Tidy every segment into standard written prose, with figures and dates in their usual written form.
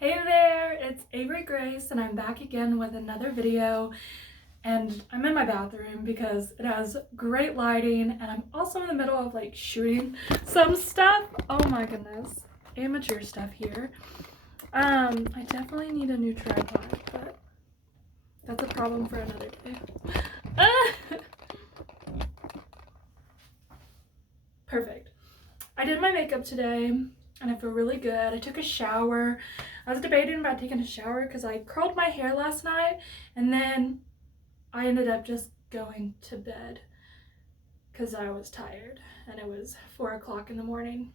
Hey there, it's Avery Grace and I'm back again with another video, and I'm in my bathroom because it has great lighting and I'm also in the middle of like shooting some stuff. Oh my goodness, amateur stuff here. I definitely need a new tripod, but that's a problem for another day. Perfect. I did my makeup today and I feel really good. I took a shower. I was debating about taking a shower because I curled my hair last night and then I ended up just going to bed because I was tired and it was 4 o'clock in the morning.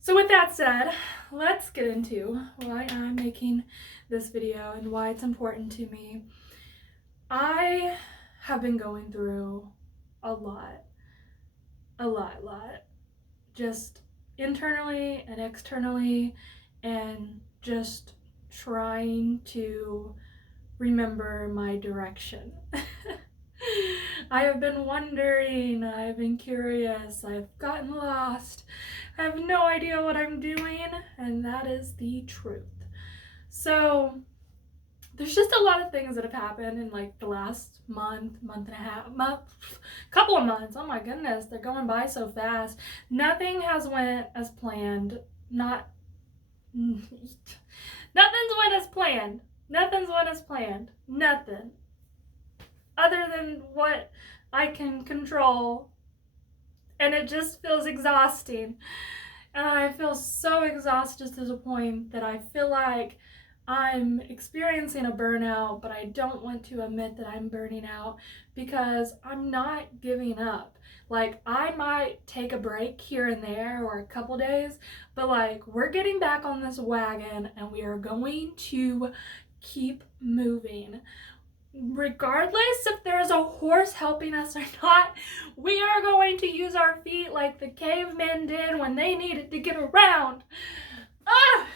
So with that said, let's get into why I'm making this video and why it's important to me. I have been going through a lot, just internally and externally, and just trying to remember my direction. I have been wondering, I've been curious, I've gotten lost, I have no idea what I'm doing, and that is the truth. So there's just a lot of things that have happened in like the last month and a half, couple of months. Oh my goodness, they're going by so fast. Nothing has went as planned. Nothing's went as planned. Nothing's went as planned. Nothing. Other than what I can control. And it just feels exhausting. And I feel so exhausted to the point that I feel like I'm experiencing a burnout, but I don't want to admit that I'm burning out because I'm not giving up. Like, I might take a break here and there or a couple days, but like, we're getting back on this wagon and we are going to keep moving. Regardless if there's a horse helping us or not, we are going to use our feet like the cavemen did when they needed to get around. Ah!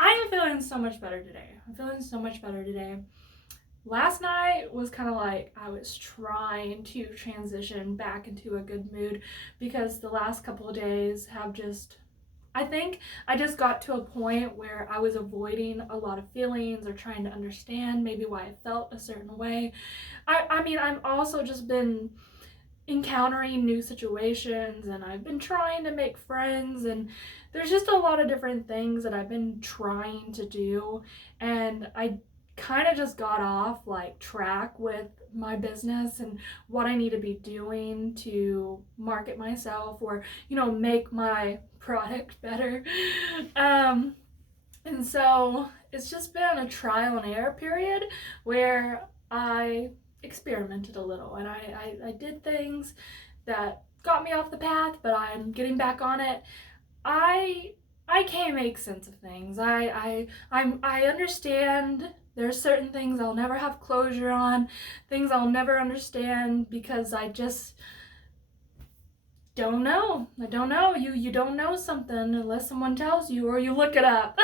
I am feeling so much better today. Last night was kind of like I was trying to transition back into a good mood because the last couple of days have I think I just got to a point where I was avoiding a lot of feelings or trying to understand maybe why I felt a certain way. I mean, I've also just been encountering new situations and I've been trying to make friends, and there's just a lot of different things that I've been trying to do, and I kind of just got off like track with my business and what I need to be doing to market myself or make my product better. And so it's just been a trial and error period where I experimented a little and I did things that got me off the path, but I'm getting back on it. I I can't make sense of things. I understand there's certain things I'll never have closure on, things I'll never understand because I just don't know. I don't know. You don't know something unless someone tells you or you look it up.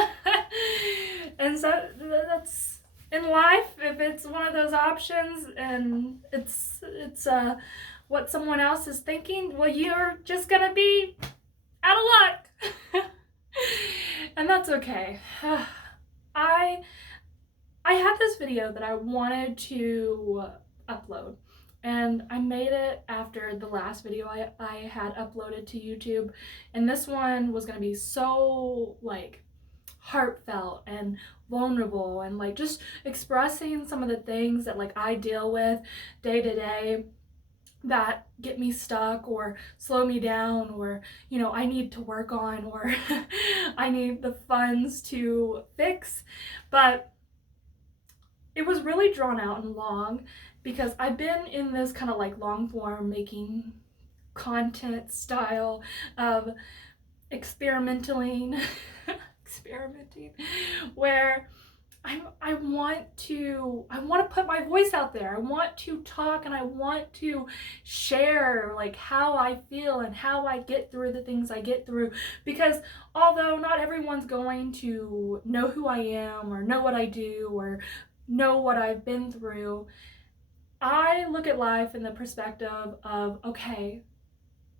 And so that's in life. If it's one of those options and it's what someone else is thinking, well, you're just gonna be out of luck. And that's okay. I I had this video that I wanted to upload, and I made it after the last video I had uploaded to YouTube, and this one was gonna be so like heartfelt and vulnerable and like just expressing some of the things that like I deal with day to day that get me stuck or slow me down, or I need to work on, or I need the funds to fix. But it was really drawn out and long because I've been in this kind of like long form making content style of experimenting where I want to put my voice out there. I want to talk and I want to share like how I feel and how I get through the things I get through, because although not everyone's going to know who I am or know what I do or know what I've been through, I look at life in the perspective of, okay,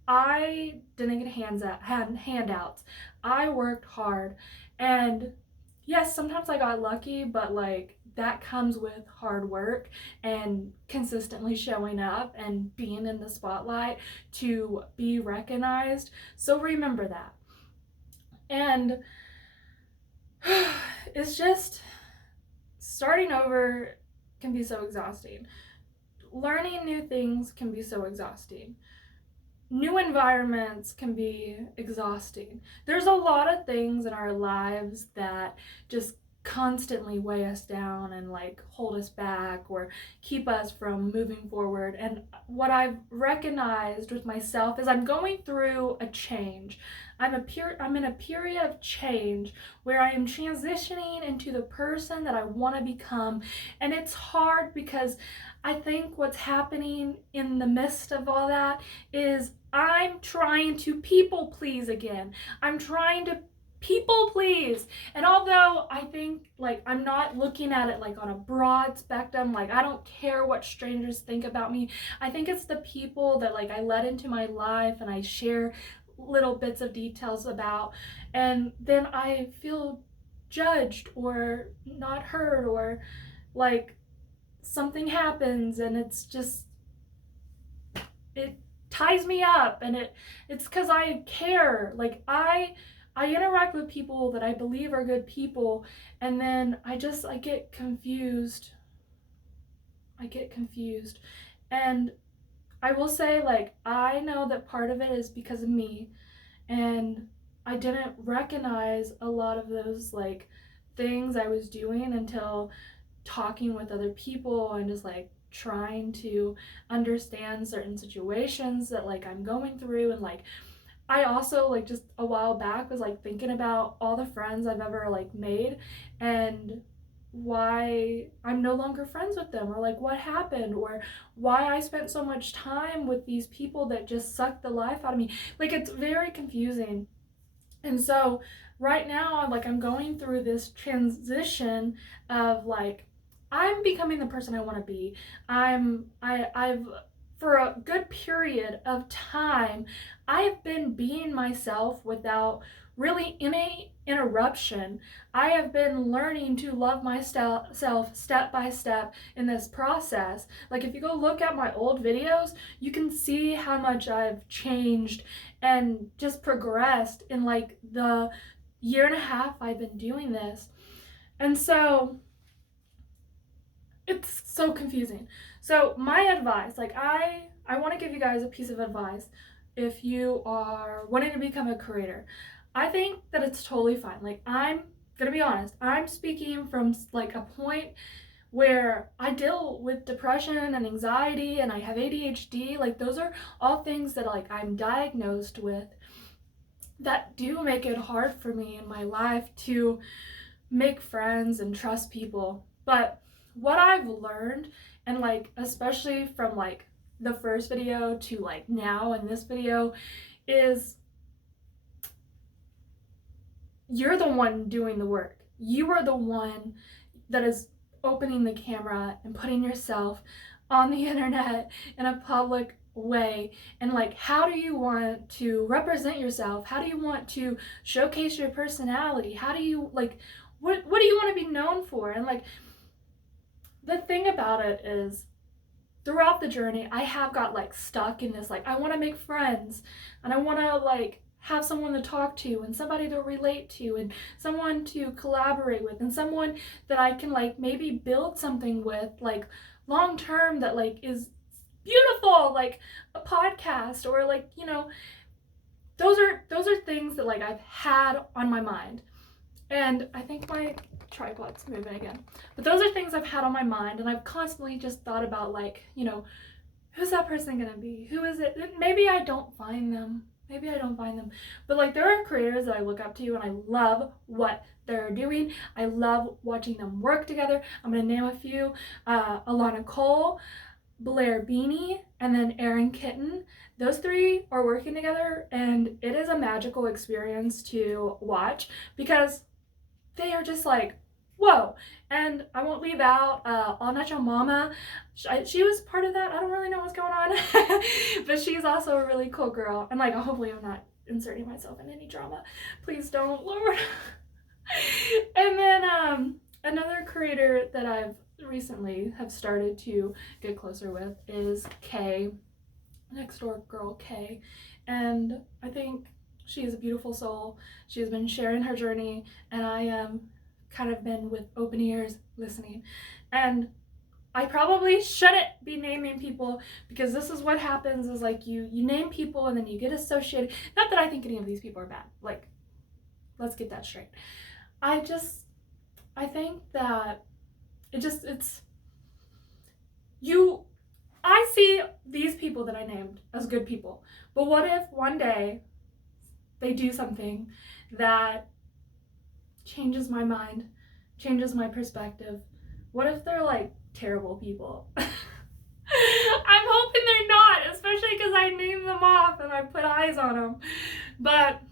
I didn't get handouts. I worked hard, and yes, sometimes I got lucky, but like that comes with hard work and consistently showing up and being in the spotlight to be recognized. So remember that. And it's just starting over can be so exhausting. Learning new things can be so exhausting. New environments can be exhausting. There's a lot of things in our lives that just constantly weigh us down and like hold us back or keep us from moving forward. And what I've recognized with myself is I'm going through a change. I'm in a period of change where I am transitioning into the person that I want to become. And it's hard because I think what's happening in the midst of all that is I'm trying to people please again. I'm trying to people please. And although I think like I'm not looking at it like on a broad spectrum, like I don't care what strangers think about me. I think it's the people that like I let into my life and I share little bits of details about, and then I feel judged or not heard, or like something happens and it's just it ties me up, and it's because I care. Like I interact with people that I believe are good people, and then I get confused. I get confused. And I will say, like, I know that part of it is because of me, and I didn't recognize a lot of those like things I was doing until talking with other people and just like trying to understand certain situations that like I'm going through. And like I also like just a while back was like thinking about all the friends I've ever like made and why I'm no longer friends with them, or like what happened, or why I spent so much time with these people that just sucked the life out of me. Like it's very confusing. And so right now I'm going through this transition of like I'm becoming the person I want to be. I've for a good period of time I've been being myself without really any interruption. I have been learning to love myself step by step in this process. Like if you go look at my old videos, you can see how much I've changed and just progressed in like the year and a half I've been doing this. And so it's so confusing. So my advice, like I want to give you guys a piece of advice if you are wanting to become a creator. I think that it's totally fine. Like I'm going to be honest, I'm speaking from like a point where I deal with depression and anxiety and I have ADHD. Like those are all things that like I'm diagnosed with that do make it hard for me in my life to make friends and trust people. But what I've learned, and like especially from like the first video to like now in this video, is you're the one doing the work. You are the one that is opening the camera and putting yourself on the internet in a public way. And like how do you want to represent yourself? How do you want to showcase your personality? How do you like what do you want to be known for? And like the thing about it is throughout the journey I have got like stuck in this like I want to make friends and I want to like have someone to talk to and somebody to relate to and someone to collaborate with and someone that I can like maybe build something with like long term that like is beautiful, like a podcast, or like those are things that like I've had on my mind. And I think my tripod's moving again. But those are things I've had on my mind, and I've constantly just thought about like, who's that person gonna be? Who is it? Maybe I don't find them. Maybe I don't find them. But like there are creators that I look up to and I love what they're doing. I love watching them work together. I'm gonna name a few. Alana Cole, Blair Beanie, and then Erin Kitten. Those three are working together and it is a magical experience to watch because they are just like whoa. And I won't leave out All Natural Mama. She was part of that. I don't really know what's going on. But she's also a really cool girl. And like, hopefully I'm not inserting myself in any drama. Please don't, Lord. And then another creator that I've recently have started to get closer with is Kay, next door girl Kay. And I think she is a beautiful soul. She has been sharing her journey, and I am kind of been with open ears listening. And I probably shouldn't be naming people, because this is what happens is like you name people and then you get associated. Not that I think any of these people are bad. Like, let's get that straight. I think that it's you. I see these people that I named as good people, but what if one day they do something that changes my mind, changes my perspective? What if they're like terrible people? I'm hoping they're not, especially because I named them off and I put eyes on them. But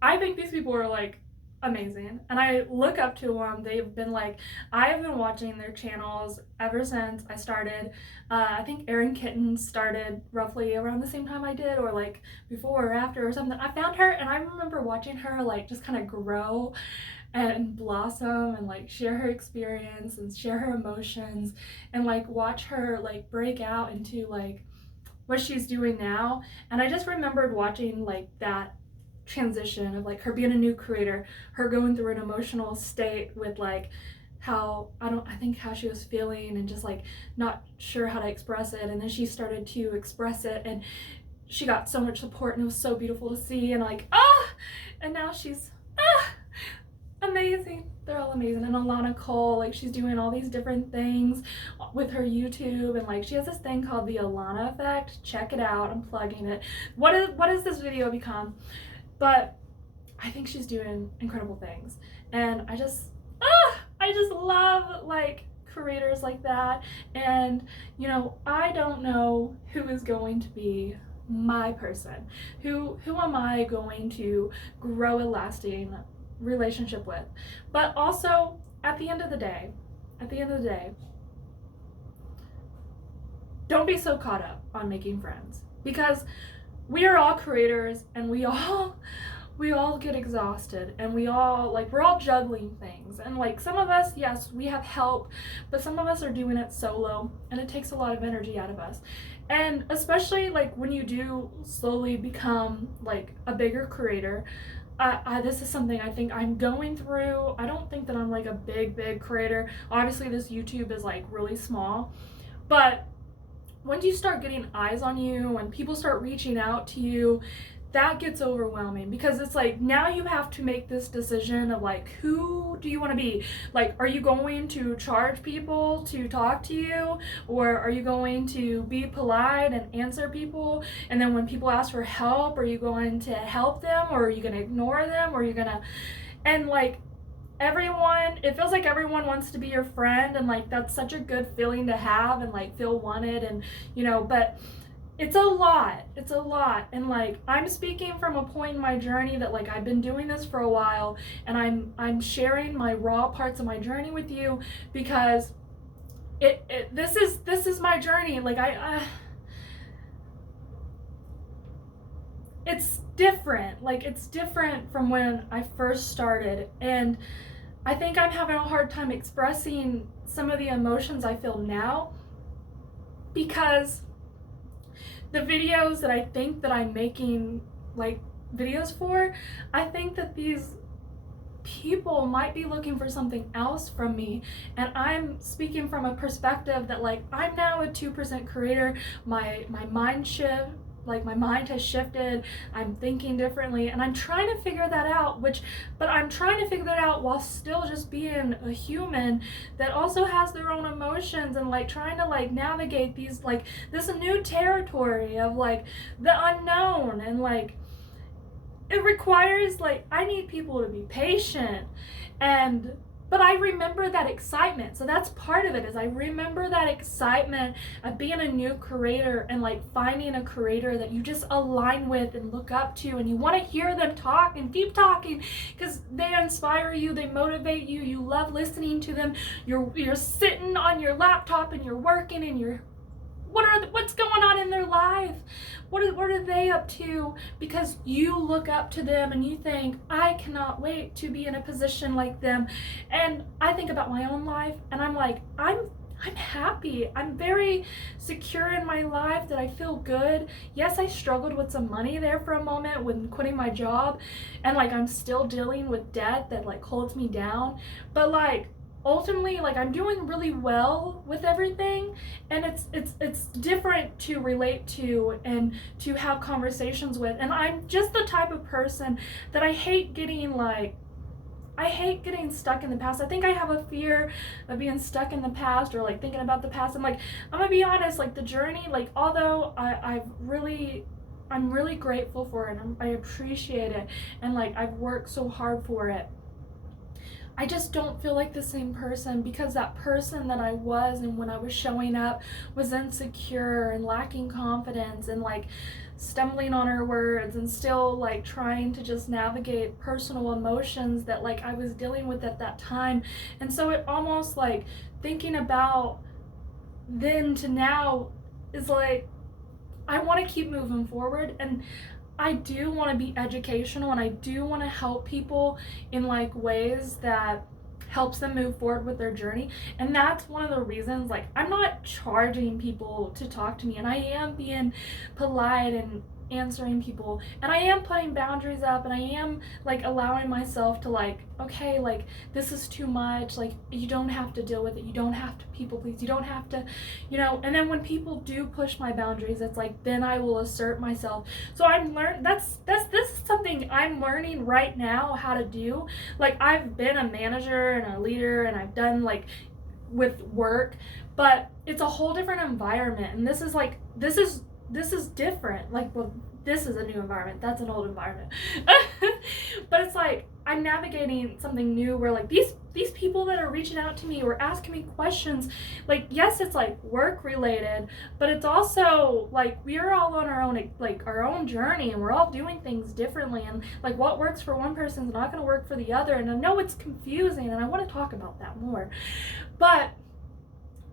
I think these people are like amazing, and I look up to them. They've been like, I have been watching their channels ever since I started. I think Erin Kitten started roughly around the same time I did, or like before or after or something. I found her and I remember watching her like just kind of grow and blossom and like share her experience and share her emotions and like watch her like break out into like what she's doing now. And I just remembered watching like that transition of like her being a new creator, her going through an emotional state with like how I think how she was feeling and just like not sure how to express it, and then she started to express it and she got so much support and it was so beautiful to see, and like and now she's amazing. They're all amazing. And Alana Cole, like she's doing all these different things with her YouTube, and like she has this thing called the Alana Effect. Check it out. I'm plugging it. What is this video become? But I think she's doing incredible things, and I just love like creators like that. And you know, I don't know who is going to be my person. Who am I going to grow a lasting relationship with? But also at the end of the day, don't be so caught up on making friends, because we are all creators and we all get exhausted, and we're all juggling things, and like some of us, yes, we have help, but some of us are doing it solo and it takes a lot of energy out of us. And especially like when you do slowly become like a bigger creator, this is something I think I'm going through. I don't think that I'm like a big creator. Obviously this YouTube is like really small, but when you start getting eyes on you, when people start reaching out to you, that gets overwhelming, because it's like now you have to make this decision of like, who do you want to be? Like, are you going to charge people to talk to you, or are you going to be polite and answer people, and then when people ask for help, are you going to help them, or are you going to ignore them, or are you going to, and like everyone, it feels like everyone wants to be your friend, and like that's such a good feeling to have and like feel wanted, and you know, but it's a lot, and like I'm speaking from a point in my journey that like I've been doing this for a while, and I'm sharing my raw parts of my journey with you, because this is my journey. Like it's different. Like it's different from when I first started, and I think I'm having a hard time expressing some of the emotions I feel now, because the videos that I think that I'm making like videos for, I think that these people might be looking for something else from me, and I'm speaking from a perspective that like I'm now a 2% creator. My mind shift, like my mind has shifted, I'm thinking differently, and I'm trying to figure that out, but I'm trying to figure that out while still just being a human that also has their own emotions, and like trying to like navigate these like this new territory of like the unknown. And like it requires, like, I need people to be patient and But I remember that excitement. So that's part of it, is I remember that excitement of being a new creator and like finding a creator that you just align with and look up to, and you want to hear them talk and keep talking because they inspire you, they motivate you, you love listening to them. You're sitting on your laptop and you're working and you're what's going on in their life? What are they up to? Because you look up to them and you think, I cannot wait to be in a position like them. And I think about my own life and I'm like, I'm happy. I'm very secure in my life, that I feel good. Yes, I struggled with some money there for a moment when quitting my job, and like I'm still dealing with debt that like holds me down. But like ultimately, like I'm doing really well with everything, and it's different to relate to and to have conversations with. And I'm just the type of person that I hate getting stuck in the past. I think I have a fear of being stuck in the past or like thinking about the past. And like, I'm gonna be honest, like the journey, like although I'm really grateful for it and I appreciate it, and like I've worked so hard for it, I just don't feel like the same person, because that person that I was and when I was showing up was insecure and lacking confidence and like stumbling on her words and still like trying to just navigate personal emotions that like I was dealing with at that time. And so it almost like thinking about then to now is like, I want to keep moving forward, and I do want to be educational, and I do want to help people in like ways that helps them move forward with their journey. And that's one of the reasons, like I'm not charging people to talk to me, and I am being polite and answering people, and I am putting boundaries up, and I am like allowing myself to like, okay, like this is too much, like you don't have to deal with it, you don't have to people please, you don't have to, and then when people do push my boundaries, it's like then I will assert myself. So I'm learning, this is something I'm learning right now how to do. Like I've been a manager and a leader, and I've done like with work, but it's a whole different environment, and this is different. Like, well, this is a new environment, that's an old environment. But it's like I'm navigating something new where like these people that are reaching out to me or asking me questions, like yes, it's like work related, but it's also like we're all on our own journey, and we're all doing things differently, and like what works for one person is not going to work for the other. And I know it's confusing, and I want to talk about that more,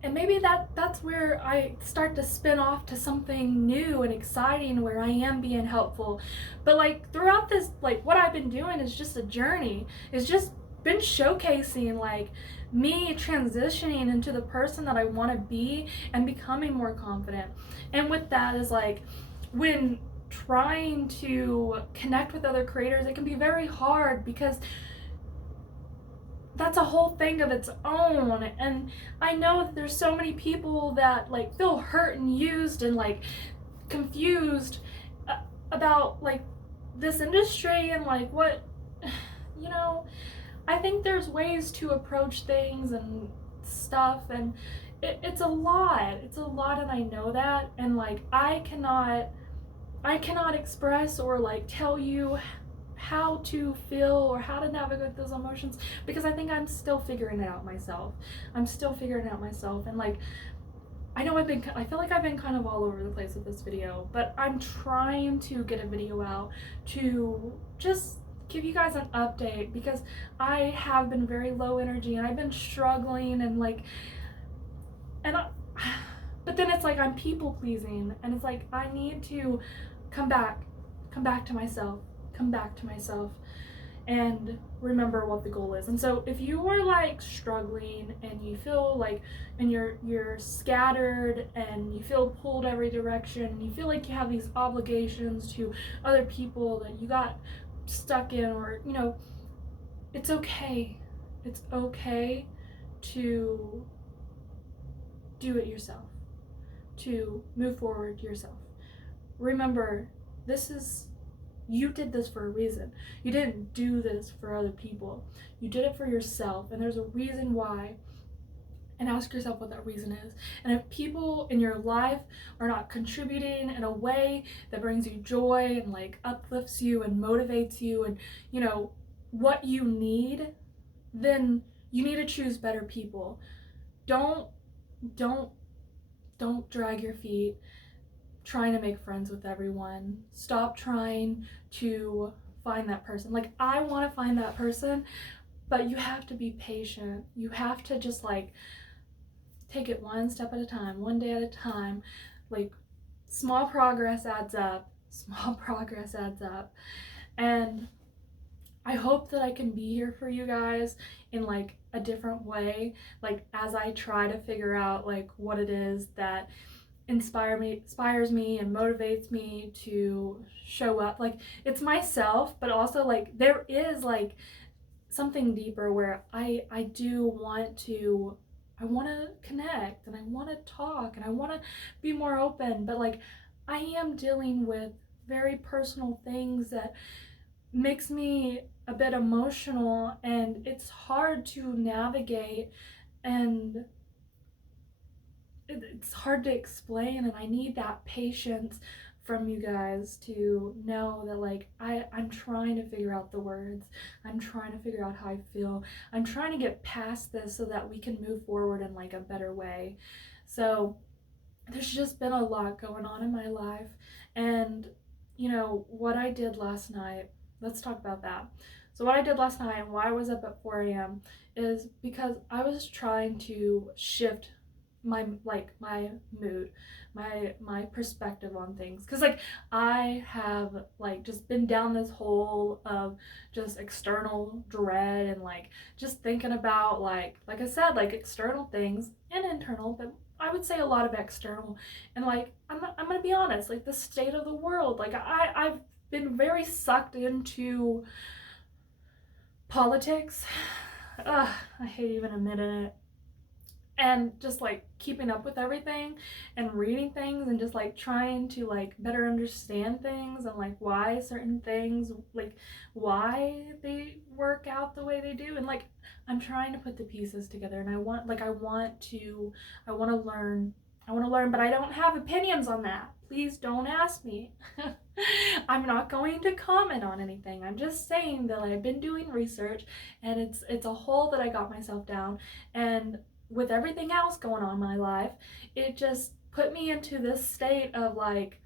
and maybe that's where I start to spin off to something new and exciting where I am being helpful. But like throughout this, like what I've been doing is just a journey. It's just been showcasing like me transitioning into the person that I want to be and becoming more confident. And with that is like when trying to connect with other creators, it can be very hard because that's a whole thing of its own. And I know that there's so many people that like feel hurt and used and like confused about like this industry and like what I think there's ways to approach things and stuff, and it's a lot, and I know that. And like I cannot express or like tell you how to feel or how to navigate those emotions, because I think I'm still figuring it out myself. And like I feel like I've been kind of all over the place with this video, but I'm trying to get a video out to just give you guys an update, because I have been very low energy and I've been struggling but then it's like I'm people pleasing, and it's like I need to come back to myself and remember what the goal is. And so if you are like struggling and you feel like, and you're scattered and you feel pulled every direction, and you feel like you have these obligations to other people that you got stuck in, or it's okay to do it yourself, to move forward yourself. Remember, you did this for a reason. You didn't do this for other people. You did it for yourself, and there's a reason why. And ask yourself what that reason is. And if people in your life are not contributing in a way that brings you joy and like uplifts you and motivates you and what you need, then You need to choose better people. Don't don't don't drag your feet trying to make friends with everyone. Stop trying to find that person. Like, I want to find that person, but you have to be patient. You have to just like take it one step at a time, one day at a time. Like, small progress adds up. Small progress adds up. And I hope that I can be here for you guys in like a different way, like as I try to figure out like what it is that inspires me and motivates me to show up. Like, it's myself, but also like there is like something deeper where I do want to, I want to connect and I want to talk and I want to be more open, but like I am dealing with very personal things that makes me a bit emotional, and it's hard to navigate, and it's hard to explain, and I need that patience from you guys to know that like I'm trying to figure out the words. I'm trying to figure out how I feel. I'm trying to get past this so that we can move forward in like a better way. So there's just been a lot going on in my life, and what I did last night, let's talk about that. So what I did last night and why I was up at 4 a.m. is because I was trying to shift my mood, my perspective on things, because like I have like just been down this hole of just external dread and like just thinking about like I said, like external things and internal, but I would say a lot of external. And like I'm gonna be honest, like the state of the world, like I've been very sucked into politics. Ugh, I hate even admitting it. And just like keeping up with everything and reading things and just like trying to like better understand things and like why certain things, like why they work out the way they do. And like I'm trying to put the pieces together, and I want to learn, but I don't have opinions on that. Please don't ask me. I'm not going to comment on anything. I'm just saying that I've been doing research, and it's a hole that I got myself down, and with everything else going on in my life, it just put me into this state of like,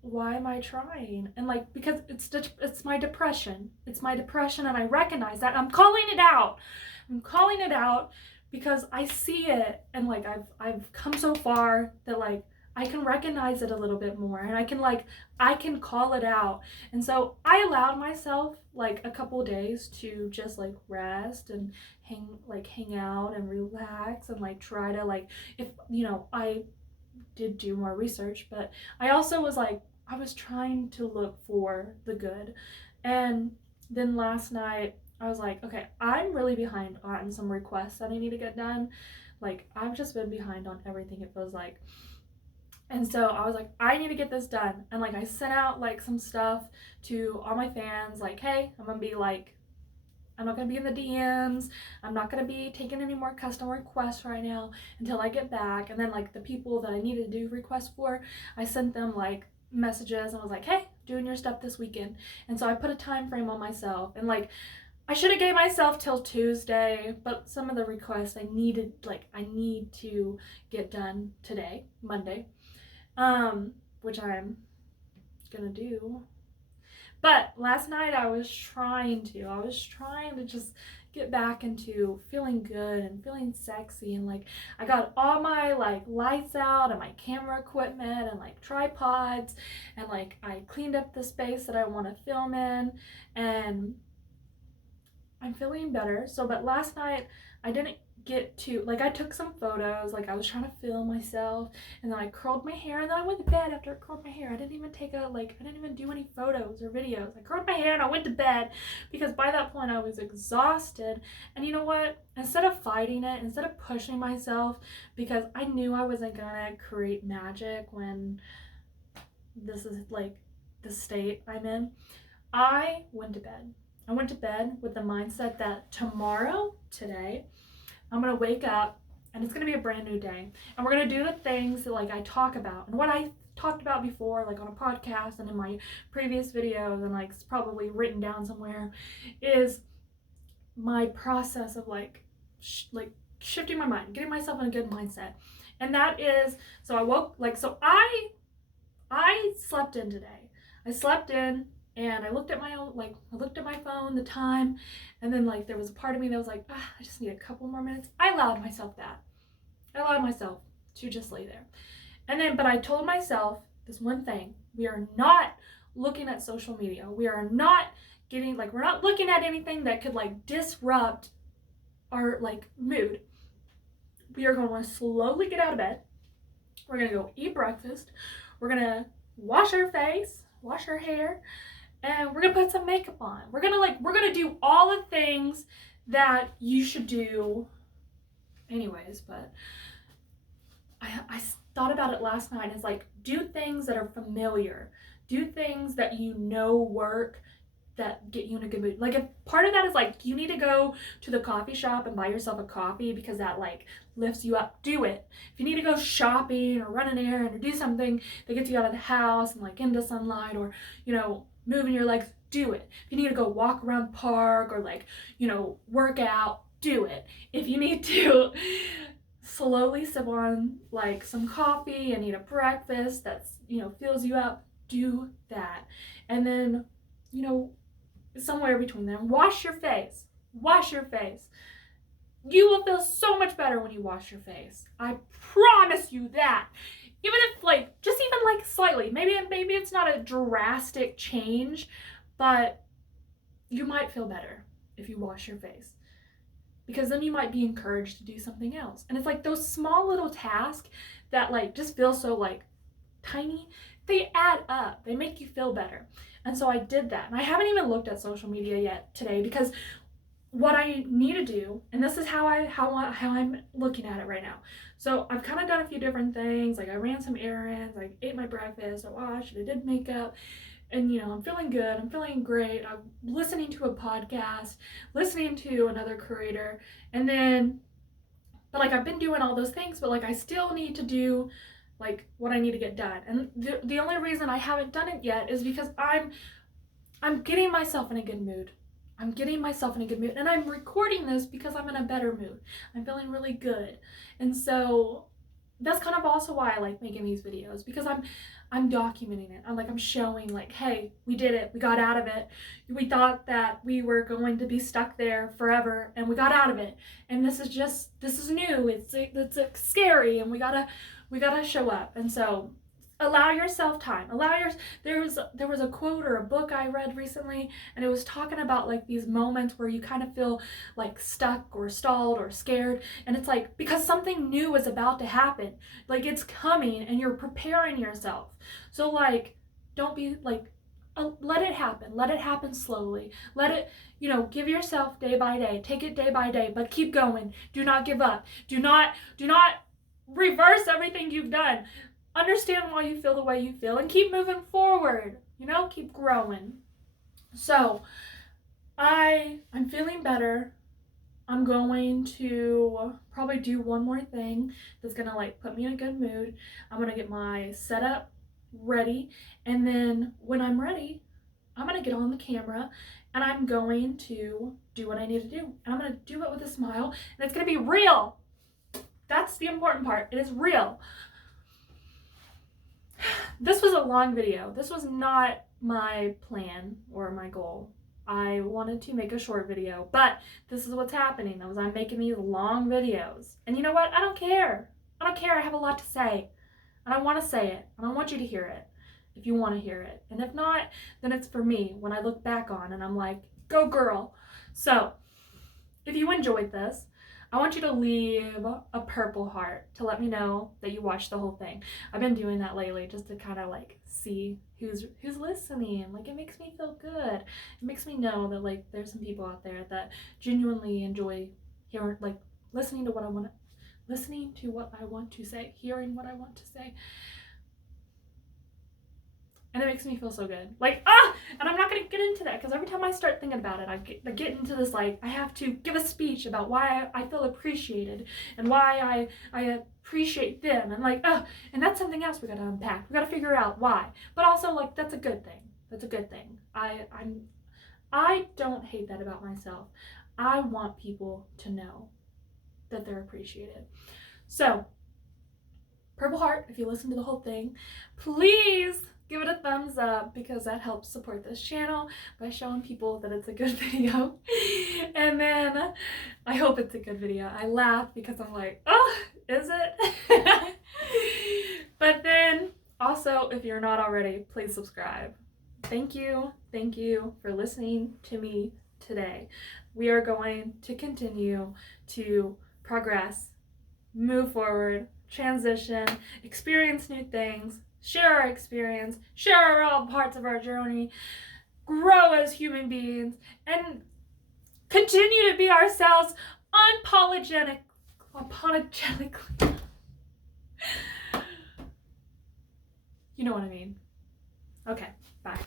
why am I trying? And like, because it's my depression. It's my depression, and I recognize that. I'm calling it out. I'm calling it out because I see it, and like I've come so far that like I can recognize it a little bit more, and I can call it out. And so I allowed myself like a couple days to just like rest and hang out and relax and like try to like, if I did do more research, but I also was like, I was trying to look for the good. And then last night I was like, okay, I'm really behind on some requests that I need to get done. Like, I've just been behind on everything, it feels like. And so I was like, I need to get this done. And like I sent out like some stuff to all my fans, like, hey, I'm not gonna be in the DMs. I'm not gonna be taking any more custom requests right now until I get back. And then like the people that I needed to do requests for, I sent them like messages and I was like, hey, doing your stuff this weekend. And so I put a time frame on myself, and like I should have gave myself till Tuesday, but some of the requests I need to get done today, Monday, which I'm gonna do. But last night I was trying to just get back into feeling good and feeling sexy, and like I got all my like lights out and my camera equipment and like tripods, and like I cleaned up the space that I want to film in, and I'm feeling better. So, but last night I didn't get to, like, I took some photos, like I was trying to film myself, and then I curled my hair, and then I went to bed after I curled my hair. I didn't even do any photos or videos. I curled my hair and I went to bed because by that point I was exhausted. And you know what? Instead of fighting it, instead of pushing myself, because I knew I wasn't gonna create magic when this is like the state I'm in, I went to bed. I went to bed with the mindset that today, I'm gonna wake up and it's gonna be a brand new day. And we're gonna do the things that like I talk about and what I talked about before, like on a podcast and in my previous videos, and like it's probably written down somewhere, is my process of like shifting my mind, getting myself in a good mindset. And that is, so I woke, like, so I slept in today. I slept in and I looked at my own, like, I looked at my phone, the time, and then like there was a part of me that was like, I just need a couple more minutes. I allowed myself that. I allowed myself to just lay there. And then, but I told myself this one thing: we are not looking at social media. We are not getting, like, we're not looking at anything that could like disrupt our like mood. We are going to slowly get out of bed. We're going to go eat breakfast. We're going to wash our face, wash our hair, and we're going to put some makeup on. We're going to do all the things that you should do anyways, but I thought about it last night. It's like, do things that are familiar. Do things that you know work, that get you in a good mood. Like, if part of that is like you need to go to the coffee shop and buy yourself a coffee because that like lifts you up, do it. If you need to go shopping or run an errand or do something that gets you out of the house and like into sunlight, or, you know, moving your legs, do it. If you need to go walk around the park or like, you know, work out, do it. If you need to slowly sip on like some coffee and eat a breakfast that's, you know, fills you up, do that. And then, you know, somewhere between them, wash your face. Wash your face. You will feel so much better when you wash your face. I promise you that. Even if like, just even like slightly, maybe it's not a drastic change, but you might feel better if you wash your face, because then you might be encouraged to do something else. And it's like those small little tasks that like just feel so like tiny, they add up. They make you feel better. And so I did that. And I haven't even looked at social media yet today, because what I need to do, and this is how I'm looking at it right now. So I've kind of done a few different things. Like, I ran some errands, I ate my breakfast, I washed, I did makeup, and, you know, I'm feeling good. I'm feeling great. I'm listening to a podcast, listening to another creator, and then, but like, I've been doing all those things, but like, I still need to do like what I need to get done. And the only reason I haven't done it yet is because I'm getting myself in a good mood. I'm getting myself in a good mood, and I'm recording this because I'm in a better mood. I'm feeling really good. And so that's kind of also why I like making these videos, because I'm documenting it. I'm showing like, hey, we did it. We got out of it. We thought that we were going to be stuck there forever, and we got out of it. And this is new. It's scary, and we gotta show up. And so allow yourself time. There was a quote or a book I read recently, and it was talking about like these moments where you kind of feel like stuck or stalled or scared, and it's like because something new is about to happen. Like, it's coming and you're preparing yourself. So like, don't be like, let it happen slowly. Let it, you know, give yourself day by day. Take it day by day, but keep going. Do not give up. Do not reverse everything you've done. Understand why you feel the way you feel and keep moving forward, you know, keep growing. So I'm feeling better. I'm going to probably do one more thing that's gonna like put me in a good mood. I'm gonna get my setup ready, and then when I'm ready, I'm gonna get on the camera and I'm going to do what I need to do. And I'm gonna do it with a smile, and it's gonna be real. That's the important part. It is real. This was a long video. This was not my plan or my goal. I wanted to make a short video, but this is what's happening. I'm making these long videos. And you know what? I don't care. I have a lot to say. And I want to say it. And I want you to hear it if you want to hear it. And if not, then it's for me when I look back on and I'm like, go girl. So if you enjoyed this, I want you to leave a purple heart to let me know that you watched the whole thing. I've been doing that lately just to kind of like see who's listening. Like, it makes me feel good. It makes me know that like there's some people out there that genuinely enjoy hearing, like listening to what I want to say, hearing what I want to say. And it makes me feel so good. Like, and I'm not going to get into that, because every time I start thinking about it, I get into this, like, I have to give a speech about why I feel appreciated and why I appreciate them. And like, and that's something else we got to unpack. We got to figure out why. But also, like, that's a good thing. That's a good thing. I don't hate that about myself. I want people to know that they're appreciated. So, Purple Heart, if you listen to the whole thing, please give it a thumbs up because that helps support this channel by showing people that it's a good video. And then I hope it's a good video. I laugh because I'm like, oh, is it? But then also, if you're not already, please subscribe. Thank you for listening to me today. We are going to continue to progress, move forward, transition, experience new things, share our experience, share all parts of our journey, grow as human beings, and continue to be ourselves unapologetically. You know what I mean. Okay, bye.